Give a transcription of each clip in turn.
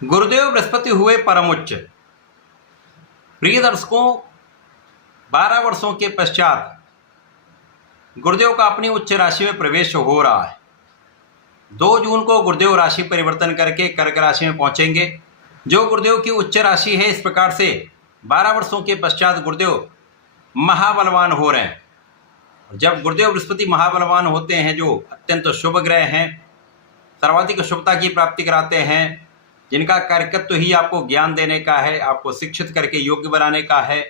गुरुदेव बृहस्पति हुए परम उच्च। प्रिय दर्शकों, 12 वर्षों के पश्चात गुरुदेव का अपनी उच्च राशि में प्रवेश हो रहा है। 2 जून को गुरुदेव राशि परिवर्तन करके कर्क राशि में पहुंचेंगे। जो गुरुदेव की उच्च राशि है, इस प्रकार से 12 वर्षों के पश्चात गुरुदेव महाबलवान हो रहे हैं। जब गुरुदेव बृहस्पति महाबलवान होते हैं, जो अत्यंत शुभ ग्रह हैं, सर्वाधिक शुभता की प्राप्ति कराते हैं, जिनका कार्यकत्व ही आपको ज्ञान देने का है, आपको शिक्षित करके योग्य बनाने का है,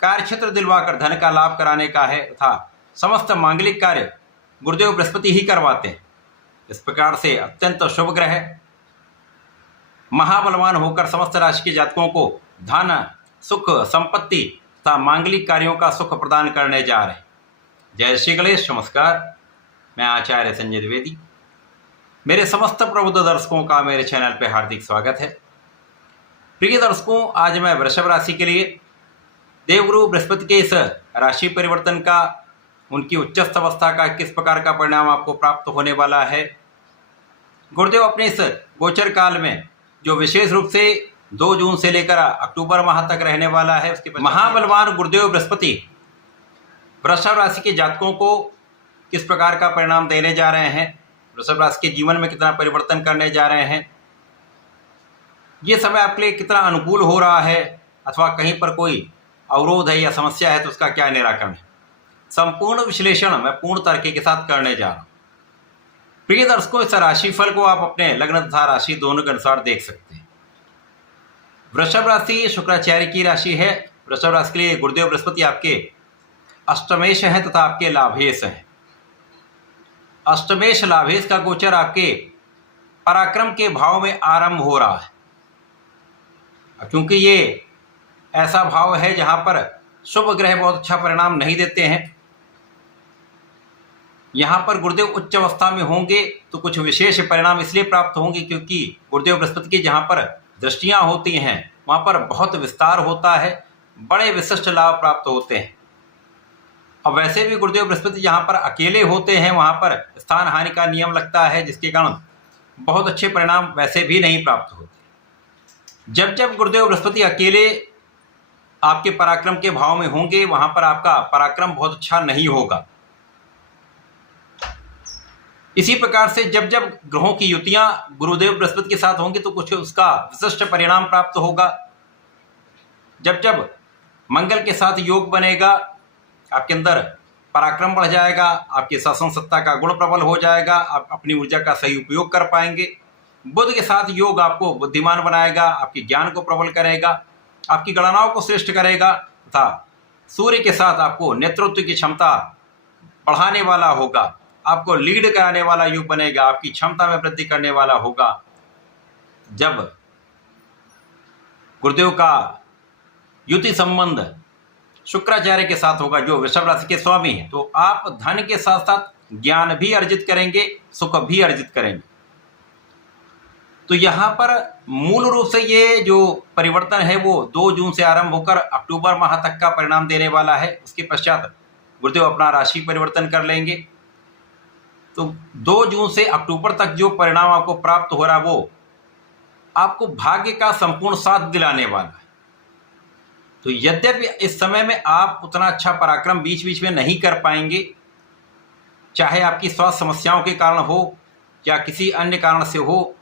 कार्यक्षेत्र दिलवाकर धन का लाभ कराने का है तथा समस्त मांगलिक कार्य गुरुदेव बृहस्पति ही करवाते हैं। इस प्रकार से अत्यंत शुभ ग्रह महाबलवान होकर समस्त राशि के जातकों को धन, सुख, संपत्ति तथा मांगलिक कार्यों का सुख प्रदान करने जा रहे हैं। जय श्री गणेश। नमस्कार, मैं आचार्य संजय द्विवेदी। मेरे समस्त प्रबुद्ध दर्शकों का मेरे चैनल पर हार्दिक स्वागत है। प्रिय दर्शकों, आज मैं वृषभ राशि के लिए देवगुरु बृहस्पति के इस राशि परिवर्तन का, उनकी उच्चस्थ अवस्था का किस प्रकार का परिणाम आपको प्राप्त होने वाला है। गुरुदेव अपने इस गोचर काल में जो विशेष रूप से 2 जून से लेकर अक्टूबर माह तक रहने वाला है, उसके महाबलवान गुरुदेव बृहस्पति वृषभ राशि के जातकों को किस प्रकार का परिणाम देने जा रहे हैं, वृषभ राशि के जीवन में कितना परिवर्तन करने जा रहे हैं, ये समय आपके लिए कितना अनुकूल हो रहा है, अथवा कहीं पर कोई अवरोध है या समस्या है तो उसका क्या निराकरण है, संपूर्ण विश्लेषण मैं पूर्ण तरीके के साथ करने जा रहा हूँ। प्रिय दर्शकों, इस राशिफल को आप अपने लग्न तथा राशि दोनों के अनुसार देख सकते हैं। वृषभ राशि शुक्राचार्य की राशि है। वृषभ राशि के लिए गुरुदेव बृहस्पति आपके अष्टमेश हैं तथा आपके लाभेश हैं। अष्टमेश लाभेश का गोचर आपके पराक्रम के भाव में आरंभ हो रहा है, क्योंकि ये ऐसा भाव है जहां पर शुभ ग्रह बहुत अच्छा परिणाम नहीं देते हैं। यहां पर गुरुदेव उच्च अवस्था में होंगे तो कुछ विशेष परिणाम इसलिए प्राप्त होंगे क्योंकि गुरुदेव बृहस्पति की जहां पर दृष्टियां होती हैं वहां पर बहुत विस्तार होता है, बड़े विशिष्ट लाभ प्राप्त होते हैं। अब वैसे भी गुरुदेव बृहस्पति जहाँ पर अकेले होते हैं वहाँ पर स्थान हानि का नियम लगता है, जिसके कारण बहुत अच्छे परिणाम वैसे भी नहीं प्राप्त होते। जब जब गुरुदेव बृहस्पति अकेले आपके पराक्रम के भाव में होंगे वहाँ पर आपका पराक्रम बहुत अच्छा नहीं होगा। इसी प्रकार से जब जब ग्रहों की युतियाँ गुरुदेव बृहस्पति के साथ होंगी तो कुछ उसका विशिष्ट परिणाम प्राप्त होगा। जब जब मंगल के साथ योग बनेगा, आपके अंदर पराक्रम बढ़ जाएगा, आपकी शासन सत्ता का गुण प्रबल हो जाएगा, आप अपनी ऊर्जा का सही उपयोग कर पाएंगे। बुध के साथ योग आपको बुद्धिमान बनाएगा, आपके ज्ञान को प्रबल करेगा, आपकी गणनाओं को श्रेष्ठ करेगा तथा सूर्य के साथ आपको नेतृत्व की क्षमता बढ़ाने वाला होगा, आपको लीड कराने वाला योग बनेगा, आपकी क्षमता में वृद्धि करने वाला होगा। जब गुरुदेव का युति संबंध शुक्राचार्य के साथ होगा, जो वृषभ राशि के स्वामी हैं, तो आप धन के साथ साथ ज्ञान भी अर्जित करेंगे, सुख भी अर्जित करेंगे। तो यहाँ पर मूल रूप से ये जो परिवर्तन है वो 2 जून से आरंभ होकर अक्टूबर माह तक का परिणाम देने वाला है। उसके पश्चात गुरुदेव अपना राशि परिवर्तन कर लेंगे। तो 2 जून से अक्टूबर तक जो परिणाम आपको प्राप्त हो रहा है वो आपको भाग्य का संपूर्ण साथ दिलाने वाला है। तो यद्यपि इस समय में आप उतना अच्छा पराक्रम बीच बीच में नहीं कर पाएंगे, चाहे आपकी स्वास्थ्य समस्याओं के कारण हो या किसी अन्य कारण से हो,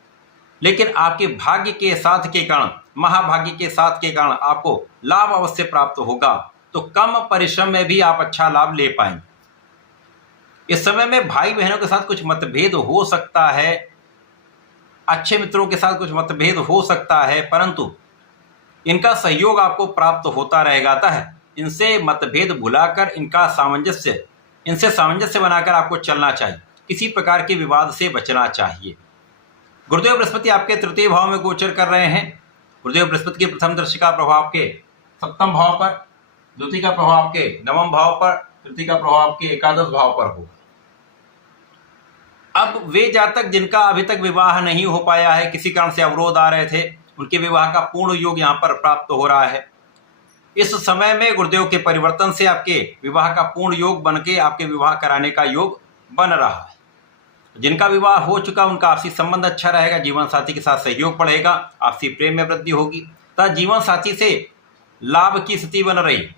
लेकिन आपके भाग्य के साथ के कारण, महाभाग्य के साथ के कारण आपको लाभ अवश्य प्राप्त होगा। तो कम परिश्रम में भी आप अच्छा लाभ ले पाएंगे। इस समय में भाई बहनों के साथ कुछ मतभेद हो सकता है, अच्छे मित्रों के साथ कुछ मतभेद हो सकता है, परंतु इनका सहयोग आपको प्राप्त होता रहेगा। अतः इनसे मतभेद भुलाकर इनसे सामंजस्य बनाकर आपको चलना चाहिए। किसी प्रकार के विवाद से बचना चाहिए। गुरुदेव बृहस्पति आपके तृतीय भाव में गोचर कर रहे हैं। गुरुदेव बृहस्पति की प्रथम दृष्टि का प्रभाव आपके 7वें भाव पर, द्वितीय का प्रभाव आपके 9वें भाव पर, तृतीय का प्रभाव आपके 11वें भाव पर होगा। अब वे जातक जिनका अभी तक विवाह नहीं हो पाया है, किसी कारण से अवरोध आ रहे थे, उनके विवाह का पूर्ण योग यहाँ पर प्राप्त हो रहा है। इस समय में गुरुदेव के परिवर्तन से आपके विवाह का पूर्ण योग बनके आपके विवाह कराने का योग बन रहा है। जिनका विवाह हो चुका उनका आपसी संबंध अच्छा रहेगा, जीवन साथी के साथ सहयोग बढ़ेगा, आपसी प्रेम में वृद्धि होगी तथा जीवन साथी से लाभ की स्थिति बन रही।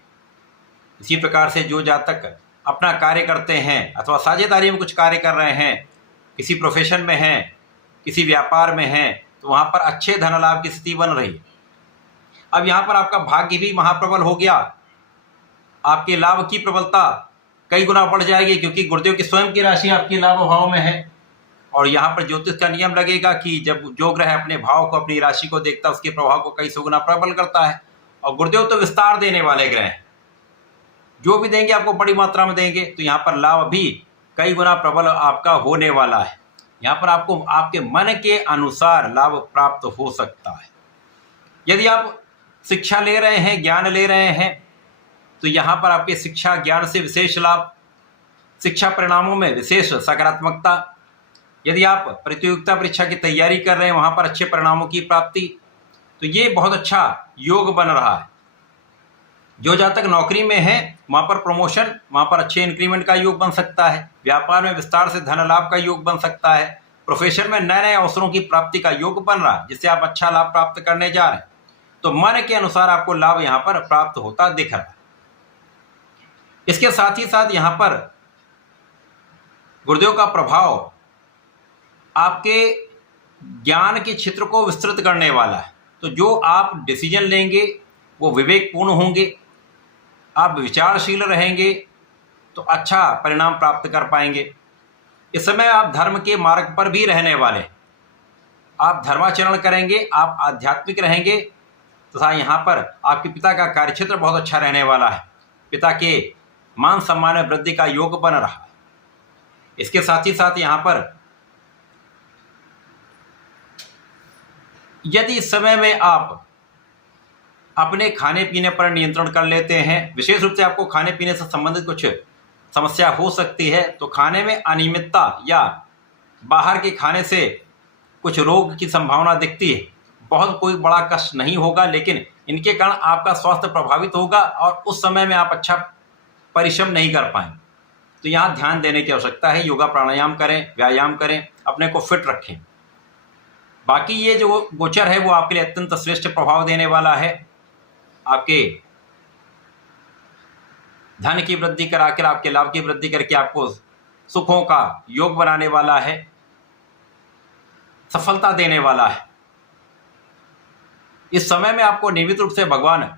इसी प्रकार से जो जातक अपना कार्य करते हैं अथवा साझेदारी में कुछ कार्य कर रहे हैं, किसी प्रोफेशन में हैं, किसी व्यापार में हैं, तो वहाँ पर अच्छे धन लाभ की स्थिति बन रही। अब यहाँ पर आपका भाग्य भी महाप्रबल हो गया, आपके लाभ की प्रबलता कई गुना बढ़ जाएगी, क्योंकि गुरुदेव की स्वयं की राशि आपकी लाभ भाव में है। और यहाँ पर ज्योतिष का नियम लगेगा कि जब जो ग्रह अपने भाव को, अपनी राशि को देखता है, उसके प्रभाव को कई सौ गुना प्रबल करता है। और गुरुदेव तो विस्तार देने वाले ग्रह हैं, जो भी देंगे आपको बड़ी मात्रा में देंगे, तो यहाँ पर लाभ भी कई गुना प्रबल आपका होने वाला है। यहाँ पर आपको आपके मन के अनुसार लाभ प्राप्त हो सकता है। यदि आप शिक्षा ले रहे हैं, ज्ञान ले रहे हैं, तो यहाँ पर आपके शिक्षा ज्ञान से विशेष लाभ, शिक्षा परिणामों में विशेष सकारात्मकता। यदि आप प्रतियोगिता परीक्षा की तैयारी कर रहे हैं, वहाँ पर अच्छे परिणामों की प्राप्ति, तो ये बहुत अच्छा योग बन रहा है। जो जातक नौकरी में है वहाँ पर प्रमोशन, वहाँ पर अच्छे इंक्रीमेंट का योग बन सकता है। व्यापार में विस्तार से धन लाभ का योग बन सकता है। प्रोफेशन में नए नए अवसरों की प्राप्ति का योग बन रहा है, जिससे आप अच्छा लाभ प्राप्त करने जा रहे हैं। तो मन के अनुसार आपको लाभ यहाँ पर प्राप्त होता दिख रहा है। इसके साथ ही साथ यहाँ पर गुरुदेव का प्रभाव आपके ज्ञान के क्षेत्र को विस्तृत करने वाला है। तो जो आप डिसीजन लेंगे वो विवेकपूर्ण होंगे, आप विचारशील रहेंगे, तो अच्छा परिणाम प्राप्त कर पाएंगे। इस समय आप धर्म के मार्ग पर भी रहने वाले, आप धर्माचरण करेंगे, आप आध्यात्मिक रहेंगे, तथा यहाँ पर आपके पिता का कार्यक्षेत्र बहुत अच्छा रहने वाला है। पिता के मान सम्मान में वृद्धि का योग बन रहा है। इसके साथ ही साथ यहाँ पर यदि इस समय में आप अपने खाने पीने पर नियंत्रण कर लेते हैं, विशेष रूप से आपको खाने पीने से संबंधित कुछ समस्या हो सकती है, तो खाने में अनियमितता या बाहर के खाने से कुछ रोग की संभावना दिखती है। बहुत कोई बड़ा कष्ट नहीं होगा, लेकिन इनके कारण आपका स्वास्थ्य प्रभावित होगा और उस समय में आप अच्छा परिश्रम नहीं कर पाएंगे। तो यहाँ ध्यान देने की आवश्यकता है। योगा प्राणायाम करें, व्यायाम करें, अपने को फिट रखें। बाकी ये जो गोचर है वो आपके लिए अत्यंत श्रेष्ठ प्रभाव देने वाला है। आपके धन की वृद्धि कराकर, आपके लाभ की वृद्धि करके आपको सुखों का योग बनाने वाला है, सफलता देने वाला है। इस समय में आपको नियमित रूप से भगवान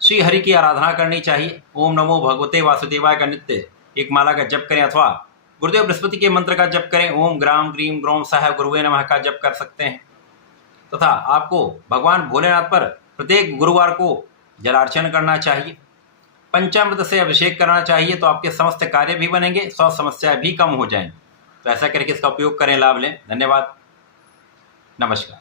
श्री हरि की आराधना करनी चाहिए। ओम नमो भगवते वासुदेवाय का नित्य एक माला का जप करें, अथवा गुरुदेव बृहस्पति के मंत्र का जप करें। ओम ग्राम ग्रीम ग्रोम सह गुरुवे नमः का जप कर सकते हैं। तथा आपको भगवान भोलेनाथ पर प्रत्येक गुरुवार को जलार्चन करना चाहिए, पंचामृत से अभिषेक करना चाहिए। तो आपके समस्त कार्य भी बनेंगे, 100 समस्याएं भी कम हो जाएंगी। तो ऐसा करके इसका उपयोग करें, लाभ लें। धन्यवाद, नमस्कार।